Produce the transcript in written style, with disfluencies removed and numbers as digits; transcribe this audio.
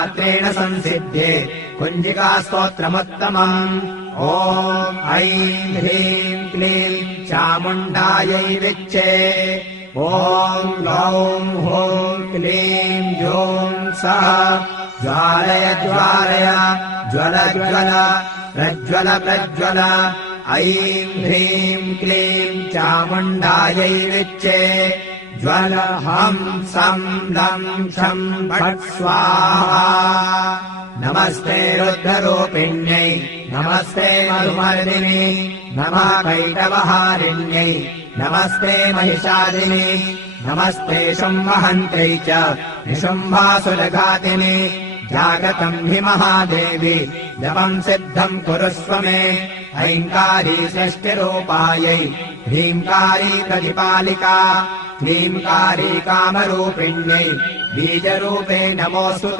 मात्रेण संसिध्ये कुञ्जिकास्तोत्रमुत्तमम् ॐ ऐं ह्रीं क्लीं चामुण्डायै विच्चे ॐ गौं हूं क्लीं जूं सः ज्वालय ज्वालय ज्वल ज्वल प्रज्वल प्रज्वल ऐं ह्रीं क्लीं चामुण्डायै विच्चे ज्वल हं सं लं क्षं फट् स्वाहा नमस्ते रुद्ररूपिण्यै नमस्ते मधुमर्दिनि नमः कैटवहारिण्यै नमस्ते महिषादिनि नमस्ते शुम्भहन्त्यै च निशुम्भासुरघातिनि जागतम् हि महादेवी जपम् सिद्धम् कुरुष्व मे ऐङ्कारी षष्टिरूपायै ह्रीङ्कारी प्रतिपालिका क्लीङ्कारी कामरूपिण्यै बीजरूपे नमोऽस्तु ते।